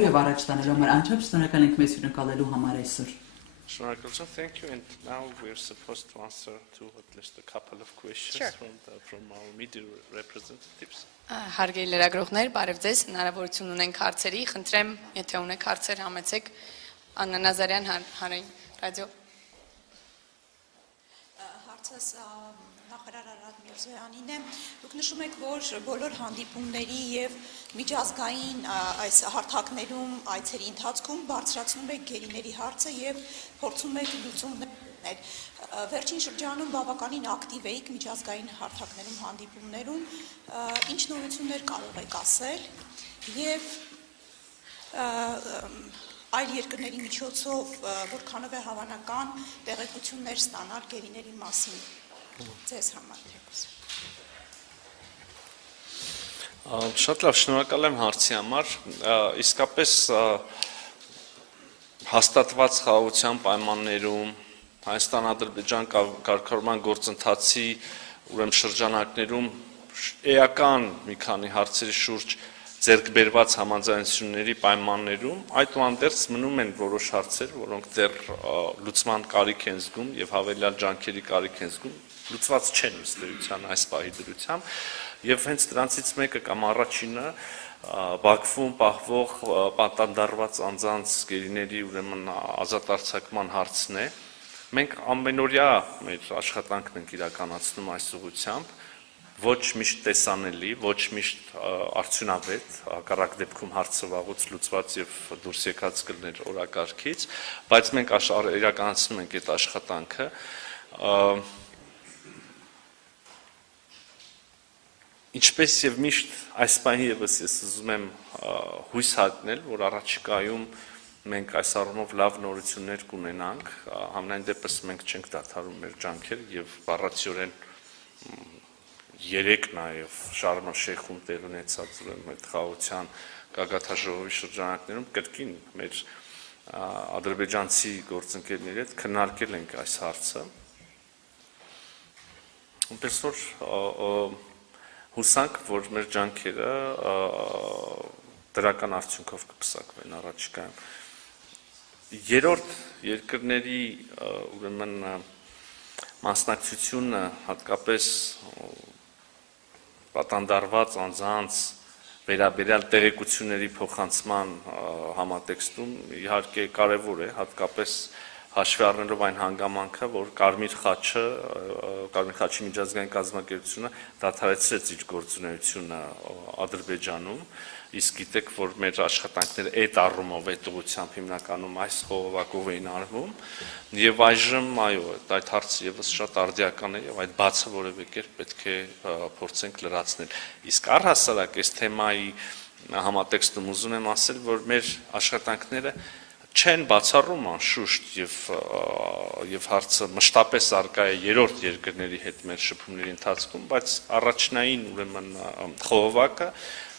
կատարելու եւ առաջ տանելու համար անչափ շնորհակալ ենք մեզ հյուրընկալելու համար այսօր։ Շնորհակալություն, thank you, and now we're supposed to answer to at least a couple of questions from our media representatives. Հարգելի լրագրողներ, բարև ձեզ, հնարավորություն ունենք հարցերի, խնդրեմ, եթե ունեք հարցեր, համեցեք Աննա Նազարյան, Հանրային ռադիո։ Հարցս նախարար Արադ Միրզոյանին է, դուք նշում եք, որ բոլոր հանդիպումների եւ միջազգային այս հարթակներում այցերի ընթացքում բարձրացնում եք գերիների հարցը եւ փորձում եք լուծումներ գտնել։ Վերջին շրջանում բավականին ակտիվ էիք միջազգային հարթակներում հանդիպումներում, ինչ նորություններ կարող եք ասել եւ այլ երկրների միջոցով որքանով է հավանական տեղեկություններ ստանալ գերիների մասին ձեզ համար թեկուզ։ Շատ լավ, շնորհակալ եմ հարցի համար, իսկապես հաստատված խաղաղության պայմաններում Հայաստան-Ադրբեջան կարգավորման գործընթացի ուրեմն շրջանակներում էական մի քանի հարցերի շուրջ ձեռք բերված համաձայնությունների պայմաններում այդուհանդերձ մնում են որոշ հարցեր, որոնք դեռ լուծման կարիք են զգում եւ հավելյալ ջանքերի կարիք են զգում, լուծված չեն ըստ էության այս պահի դրությամբ, եւ հենց դրանցից մեկը կամ առաջինը Բաքվում պահվող պատանդարված անձանց գերիների ուրեմն ազատ արձակման հարցն է։ Մենք ամենօրյա մեր աշխատանքն ենք իրականացնում այս ուղղությամբ, ոչ միշտ տեսանելի, ոչ միշտ արդյունավետ, հակառակ դեպքում հարցը վաղուց լուծված եւ դուրս եկած կլներ օրակարգից, բայց մենք իրականացնում ենք այդ աշխատանքը։ Ինչպես եւ միշտ այս պահի եւս ես ուզում եմ հույս հատնել, որ առաջիկայում մենք այս առումով լավ նորություններ կունենանք, համենայն դեպս մենք չենք դադարում մեր ջանքերը եւ բառացիորեն երեք նաև Շարմ-ալ-Շեյխում տեղ ունեցած այդ խաղաղության գագաթնաժողովի շրջանակներում կրկին մեր ադրբեջանցի գործընկերների հետ քննարկել ենք այս հարցը։ Այնպես որ հուսանք, որ մեր ջանքերը դրական արդյունքով կպսակվեն առաջիկայում։ Երրորդ երկրների ուրեմն մասնակցությունը հատկապես պատանդարված անձանց վերաբերյալ տեղեկությունների փոխանցման համատեքստում իհարկե կարևոր է, հատկապես հաշվի առնելով այն հանգամանքը, որ Կարմիր խաչի միջազգային կազմակերպությունը դադարեցրեց իր գործունեությունը Ադրբեջանում, իսկ գիտեք, որ մեր աշխատանքները այդ առումով, այդ ուղղությամբ հիմնականում այս խողովակով էին արվում, եւ այժմ այո, այդ հարցը եւս շատ արդիական է եւ այդ բացը որևէ կերպ պետք է փորձենք լրացնել։ Իսկ առհասարակ այս թեմայի համատեքստում ուզում եմ ասել, որ մեր աշխատանքները չեն բացառում անշուշտ եւ հարցը մշտապես արկա է երրորդ երկրների հետ մեր շփումների ընթացքում, բայց առաջնային ուրեմն խողովակը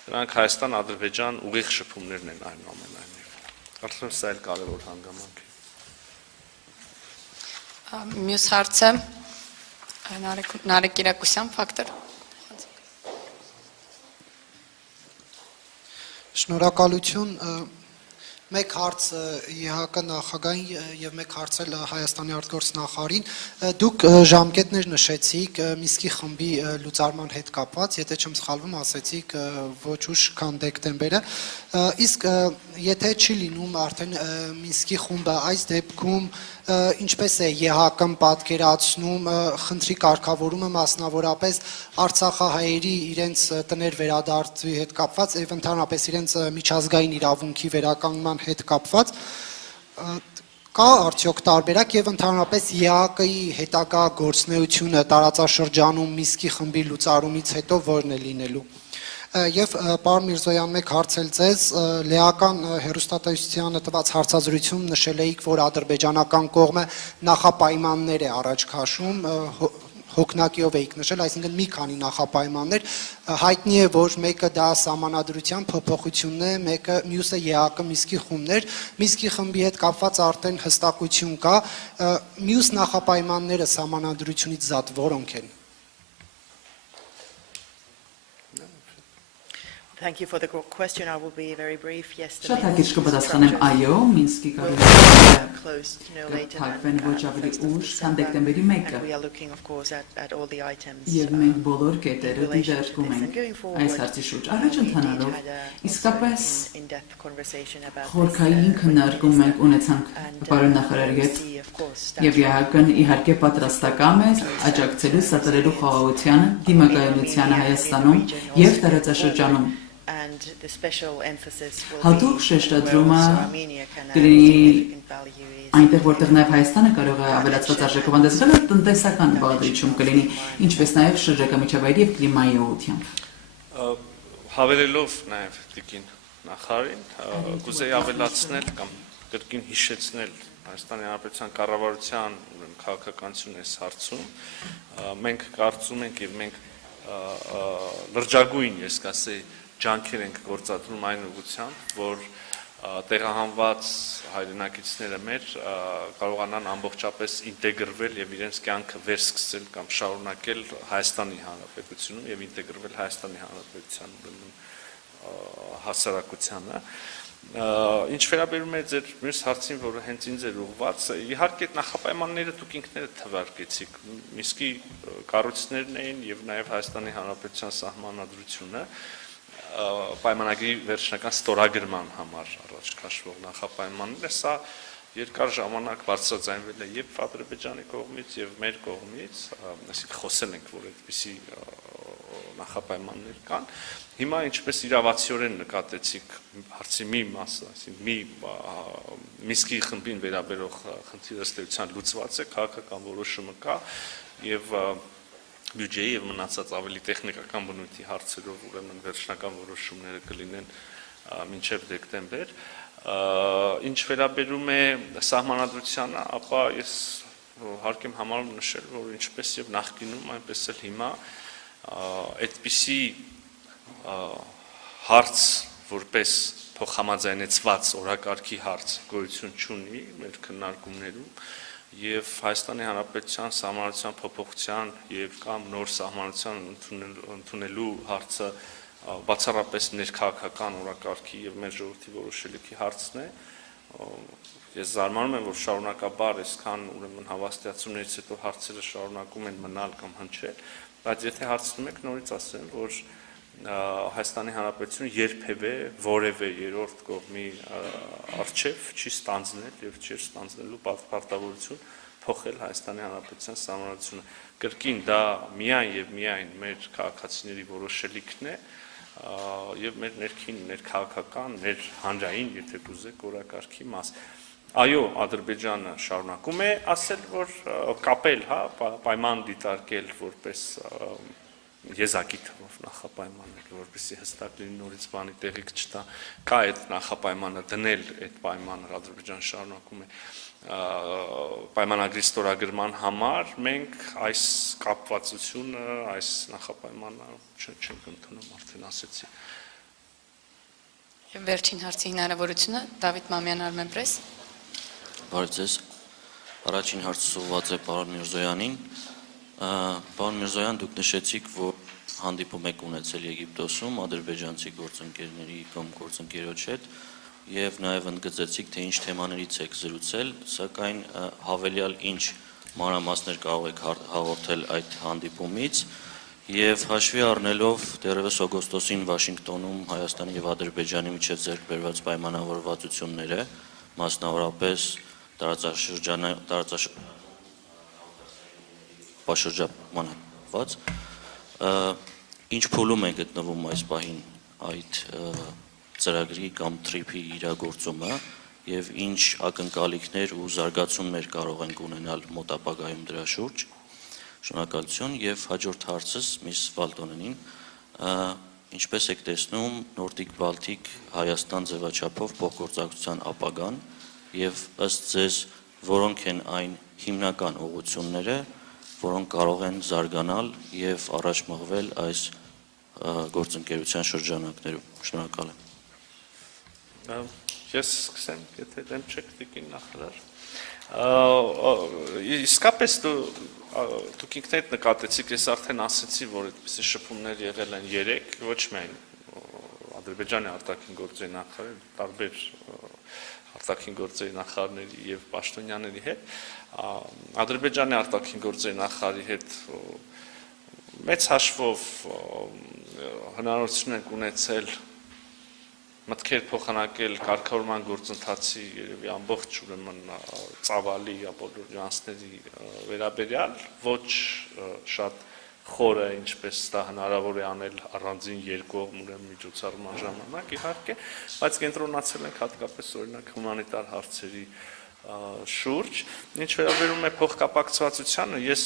դրանք Հայաստան-Ադրբեջան ուղիղ շփումներն են այնուամենայնիվ։ Կարծում եմ սա էլ կարևոր հանգամանք է։ Մյուս հարցը Նարեկ Կիրակոսյան, Ֆակտոր։ Շնորհակալություն։ Մեկ հարց ԵՀԿ նախագահին եւ մեկ հարց էլ Հայաստանի արտգործնախարարին։ Դուք ժամկետներ նշեցիք Մինսկի խմբի լուծարման հետ կապված, եթե չեմ սխալվում, ասեցիք ոչ ուշ քան դեկտեմբերը, իսկ եթե չի լինում արդեն Մինսկի խումբը, այս դեպքում ինչպես է ԵՀԿ-ն պատկերացնում խնդրի կարգավորումը մասնավորապես արցախահայերի իրենց տներ վերադարձի հետ կապված եւ ընդհանրապես իրենց միջազգային իրավունքի վերականգնման հետ կապված կա արդյոք տարբերակ եւ ընդհանրապես ԵԱԿ-ի հետագա գործունեությունը տարածաշրջանում Մինսկի խմբի լուծարումից հետո որն է լինելու։ Եվ պարոն Միրզոյան, մեկ հարց էլ ձեզ, լեական հեռուստատեսությանը տված հարցազրույցում նշել էիք, որ ադրբեջանական կողմը նախապայմաններ է առաջ քաշում, հոգնակիով էիք նշել, այսինքն մի քանի նախապայմաններ, հայտնի է, որ մեկը դա սահմանադրության փոփոխությունն է, մյուսը ԵԱԿ Մինսկի խումբներ, Մինսկի խմբի հետ կապված արդեն հստակություն կա, մյուս նախապայմանները սահմանադրությունից զատ որոնք են։ Thank you for the question. I will be very brief. Yes, the Շատ Minsk հակիրճ կպատասխանեմ structures այո, Մինսկի will կառույցները be closed no later կփակվեն than ոչ ավելի 1st of ուշ, քան December. դեկտեմբերի 1-ը։ And we are looking, of course, at all the items. Եվ մենք բոլոր կետերը relation to դիտարկում this. And ենք going այս forward, հարցի շուրջ։ we Առաջ did ընթանալով, had a իսկապես also in-depth conversation about this, խորքային քննարկում ենք ունեցանք and, պարոն նախարարի հետ, see, of course, եւ ԵԱՀԿ-ն իհարկե պատրաստական է աջակցելու սատարելու խաղաղությանը, դիմակայունությանը Հայաստանում եւ տարածաշրջանում։ and the special emphasis will Հատուկ be շեշտադրումը where also Armenia can add կլինի significant value is այնտեղ որտեղ նաեւ Հայաստանը կարող է ավելացված արժեքով հանդեսել տնտեսական բաղադրիչում կլինի, ինչպես նաեւ շրջակա միջավայրի եւ կլիմայի ուղղությամբ։ Հավելելով նաև Տիկին նախարարին, կուզեի ավելացնել կամ կրկին հիշեցնել Հայաստանի Հանրապետության կառավարության քաղաքականություն այս հարցում, մենք կարծում ենք եւ մենք լրջագույն, ես կասեի, ջանքեր ենք գործադրում այն ուղղությամբ, որ տեղահանված հայրենակիցները մեր կարողանան ամբողջապես ինտեգրվել եւ իրենց կյանքը վերսկսել կամ շարունակել Հայաստանի Հանրապետությունում եւ ինտեգրվել Հայաստանի Հանրապետության հասարակությանը։ Ինչ վերաբերում է ձեր մյուս հարցին, որը հենց ինձ էր ուղղված, իհարկե նախապայմանները դուք ինքներդ թվարկեցիք, Մինսկի կառույցներն էին եւ նաեւ Հայաստանի Հանրապետության սահմանադրությունը պայմանագրի վերջնական ստորագրման համար առաջ քաշվող նախապայմանները, սա երկար ժամանակ բարձրաձայնվել է եւ Ադրբեջանի կողմից եւ մեր կողմից, այսինքն խոսել ենք, որ այդպիսի նախապայմաններ կան։ Հիմա ինչպես իրավացիորեն նկատեցիք հարցի մի մասը, այսինքն մի Մինսկի խմբին վերաբերող խնդիրը ըստ էության լուծված է, քաղաքական որոշումը կա եւ բյուջեի եւ մնացած ավելի տեխնիկական բնույթի հարցերով ուրեմն վերջնական որոշումները կլինեն մինչեւ դեկտեմբեր։ Ինչ վերաբերում է սահմանադրությանը, ապա ես հարկ եմ համարում նշել, որ ինչպես եւ նախկինում, այնպես էլ հիմա այդպիսի հարց որպես փոխհամաձայնեցված օրակարգի հարց գոյություն չունի մեր քննարկումներում եւ Հայաստանի Հանրապետության սահմանադրության փոփոխության եւ կամ նոր սահմանադրության ընդունելու հարցը բացառապես ներքաղաքական օրակարգի եւ մեր ժողովրդի որոշելիքի հարցն է։ Ես զարմանում եմ, որ շարունակաբար այսքան ուրեմն հավաստիացումներից հետո հարցերը շարունակում են մնալ կամ հնչել, բայց եթե հարցնում եք, նորից ասեմ, որ Հայաստանի Հանրապետությունը երբևէ որևէ երրորդ կողմի արչև չի ստանձնել եւ չի ստանձնելու պարտավորություն փոխել Հայաստանի Հանրապետության սահմանադրությունը։ Կրկին դա միայն եւ միայն մեր քաղաքացիների որոշելիքն է եւ մեր ներքին, ներքաղաքական, մեր հանրային, եթե կուզեք, օրակարգի մաս։ Այո, Ադրբեջանը շարունակում է ասել, որ կապել, հա, պայման դիտարկել որպես եզակի թվով նախապայմաններ, որպեսզի հստակ լինի նորից բանի տեղիք չտա, կա այդ նախապայմանը դնել այդ պայմանը Ադրբեջանը շարունակում է պայմանագրի ստորագրման համար, մենք այս կապվածությունը, այս նախապայմանը չենք ընդունում, արդեն ասեցի։ Եվ վերջին հարցի հնարավորությունը Դավիթ Մամյան, Armenpress։ Բարև ձեզ։ Առաջին հարցը ուղղված է պարոն Միրզոյանին։ Պարոն Միրզոյան, դուք նշեցիք, որ հանդիպում եք ունեցել Եգիպտոսում ադրբեջանցի գործընկերների կամ գործընկերոջ հետ եւ նաեւ ընդգծեցիք, թե ինչ թեմաներից եք զրուցել, սակայն հավելյալ ինչ մանրամասներ կարող եք հաղորդել այդ հանդիպումից եւ հաշվի առնելով դեռևս օգոստոսին Վաշինգտոնում Հայաստանի եւ Ադրբեջանի միջեւ ձեռք բերված պայմանավորվածությունները, մասնավորապես տարածաշրջանային ինչ փուլում է գտնվում այս պահին այդ ծրագրի կամ թրիփի իրագործումը եւ ինչ ակնկալիքներ ու զարգացումներ կարող ենք ունենալ մոտ ապագայում դրա շուրջ։ Շնորհակալություն եւ հաջորդ հարցս Միս Վալտոնենին, ինչպես եք տեսնում Նորդիկ Բալթիկ Հայաստան ձևաչափով փոխգործակցության ապագան եւ ըստ ձեզ որոնք են այն հիմնական ուղղությունները, որոնք կարող են զարգանալ եւ առաջ մղվել այս գործընկերության շրջանակներում։ Շնորհակալ եմ։ Ես սկսեմ, եթե դեմ չեք Տիկին նախարար։ Իսկապես դուք ինքներդ նկատեցիք, ես արդեն ասացի, որ այդպիսի շփումներ եղել են 3, ոչ միայն Ադրբեջանի արտաքին գործերի նախարարի տարբեր արտաքին գործերի նախարարների եւ պաշտոնյաների հետ Ադրբեջանի արտաքին գործերի նախարարի հետ մեծ հաշվով հնարավորություն ենք ունեցել մտքեր փոխանակել կարգավորման գործընթացի երևի ամբողջ ուրեմն ծավալի բոլոր նյուանսների վերաբերյալ ոչ շատ խորը ինչպես դա հնարավոր է անել առանձին երկկողմ ուրեմն միջոցառման ժամանակ իհարկե բայց կենտրոնացել ենք հատկապես օրինակ հումանիտար հարցերի շուրջ ինչ վերաբերում է փոխկապակցվածությանը ես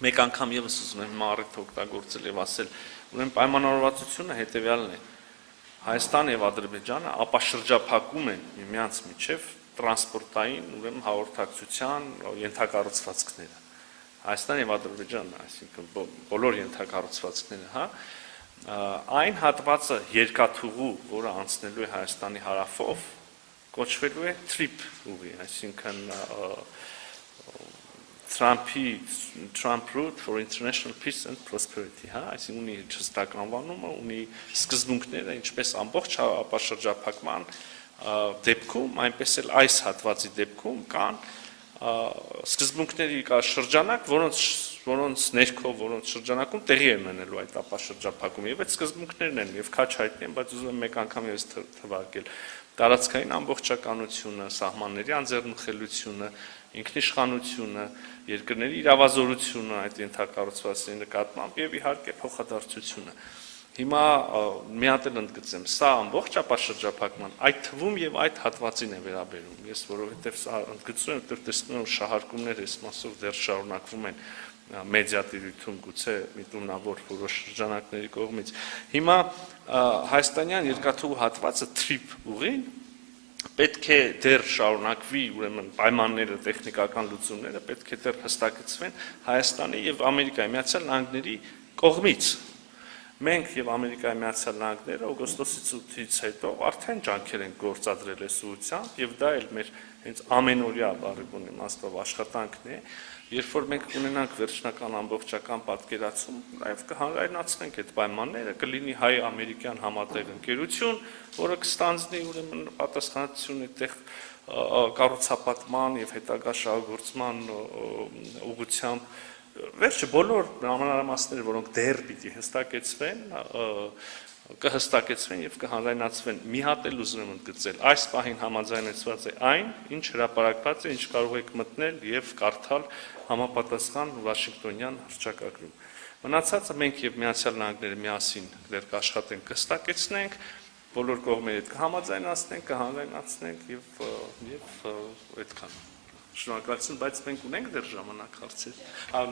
մեկ անգամ եւս ուզում եմ առիթ օգտագործել եւ ասել ուրեմն պայմանավորվածությունը հետեւյալն է Հայաստանը եւ Ադրբեջանը ապաշրջափակում են միմյանց միջև տրանսպորտային ուրեմն հաղորդակցության ենթակառուցվածքները Հայաստանը եւ Ադրբեջանը այսինքն բոլոր ենթակառուցվածքները հա այն հատվածը երկաթուղու որը անցնելու է Հայաստանի հարավով կոչվելու է TRIP ուղի այսինքն Trump Route for International Peace and Prosperity, հա, այսինքն ունի հստակ անվանումը, ունի սկզբունքները, ինչպես ամբողջ ապաշրջափակման դեպքում, այնպես էլ այս հատվածի դեպքում կան սկզբունքների կա շրջանակ, որոնց ներքո, որոնց շրջանակում տեղի է մնելու այդ ապաշրջափակումը, եւ այդ սկզբունքներն են եւ քաչ հայտնի են, բայց ուզում եմ մեկ անգամ եւս թվարկել տարածքային ամբողջականությունը, սահմանների անձեռնխելությունը, ինքնիշխանությունը, երկրների իրավազորությունը այդ ենթակառուցվածքների նկատմամբ եւ իհարկե փոխադարձությունը։ Հիմա մի հատ էլ ընդգծեմ, սա ամբողջ ապաշրջափակման այդ թվում եւ այդ հատվածին է վերաբերում։ Ես որովհետեւ սա ընդգծում եմ, որտեղ տեսնում եմ շահարկումներ այս մասով դեռ շարունակվում են մեդիատիրույթում գուցե միտումնավոր որոշ շրջանակների կողմից։ Հիմա հայաստանյան երկաթուղու հատվածը TRIP ուղին պետք է դեռ շարունակվի ուրեմն պայմանները տեխնիկական լուծումները պետք է դեռ հստակեցվեն Հայաստանի եւ Ամերիկայի Միացյալ Նահանգների կողմից մենք եւ Ամերիկայի Միացյալ Նահանգները օգոստոսի 8-ից հետո արդեն ջանքեր են գործադրել այս ուղղությամբ եւ դա էլ մեր հենց ամենօրյա բարեգույն իմաստով աշխատանքն է երբ որ մենք ունենանք վերջնական ամբողջական պատկերացում նաեւ կհանրայնացնենք այդ պայմանները կլինի հայ-ամերիկյան համատեղ ընկերություն որը կստանձնի ուրեմն պատասխանատվություն այդտեղ կառուցապատման եւ հետագա շահագործման ուղղությամբ վերջը բոլոր մանրամասները որոնք դեռ պիտի հստակեցվեն կհստակեցվեն եւ կհանրայնացվեն մի հատ էլ ուզում եմ ընդգծել այս պահին համաձայնեցված է այն ինչ հրապարակված է ինչ կարող եք մտնել եւ կարդալ համապատասխան Վաշինգտոնյան հռչակագրում մնացածը մենք եւ Միացյալ Նահանգները միասին դեռ կաշխատենք կհստակեցնենք բոլոր կողմերը կհամաձայնացնենք կհանրայնացնենք եւ այդքան շնորհակալություն բայց մենք ունենք դեռ ժամանակ հարցեր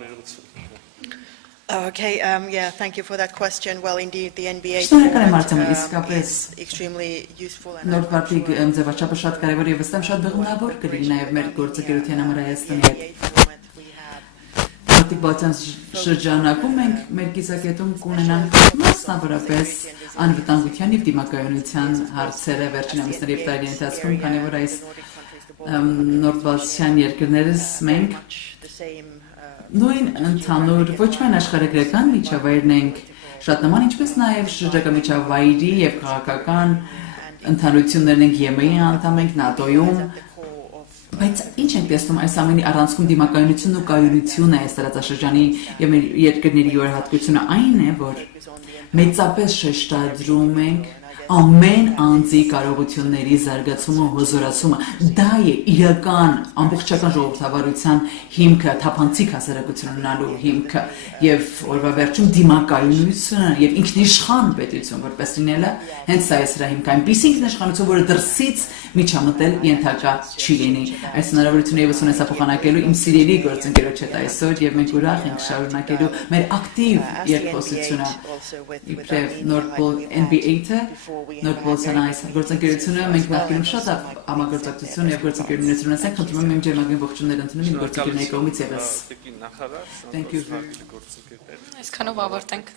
ներողություն Okay, yeah, thank you for that question. Well, indeed, the NBA is extremely useful. And Nord Baltic ձևաչափը շատ կարևոր եւ վստահ շատ բղմնավոր կլինի նաեւ մեր գործընկերության համար Հայաստանի հետ։ Baltic Balkan շրջանակում մենք մեր կիսակետում կունենանք մասնավորապես անվտանգության եւ դիմակայունության հարցերը վերջին ամիսների եւ տարիների ընթացքում, քանի որ այս Nord Balkan երկրներս մենք նույն ընդհանուր ոչ միայն աշխարհագրական միջավայրն ենք շատ նման ինչպես նաև շրջակա միջավայրի եւ քաղաքական ընդհանրություններն ենք ԵՄ-ի անդամ ենք ՆԱՏՕ-ում բայց ինչ ենք տեսնում այս ամենի առանցքում դիմակայունությունն ու կայունությունը այս տարածաշրջանի եւ մեր երկրների յուրահատկությունը այն է որ մեծապես շեշտադրում ենք ամեն անձի կարողությունների զարգացումը, հզորացումը, դա է իրական ամբողջական ժողովրդավարության հիմքը, թափանցիկ հասարակություն ունենալու հիմքը եւ օրվա վերջում դիմակայունությունը եւ ինքնիշխան պետություն որպես լինելը հենց սա է սրա հիմքը, այնպես ինքնիշխանություն, որը դրսից միջամտել ենթակա չի լինի։ Այս հնարավորությունը եւս ունես փոխանակելու իմ սիրելի գործընկերոջ հետ այսօր եւ մենք ուրախ ենք շարունակելու մեր ակտիվ երկխոսությունը իբրև Nordpol NBA-ը Nord Balkan այս գործընկերությունը մենք նախկինում շատ համագործակցություն եւ գործընկերություններ ունեցանք, խնդրում եմ իմ ջերմագին ողջուններ ընդունում իմ գործընկերների կողմից եւս։ նախարար, Thank you. Այսքանով ավարտենք։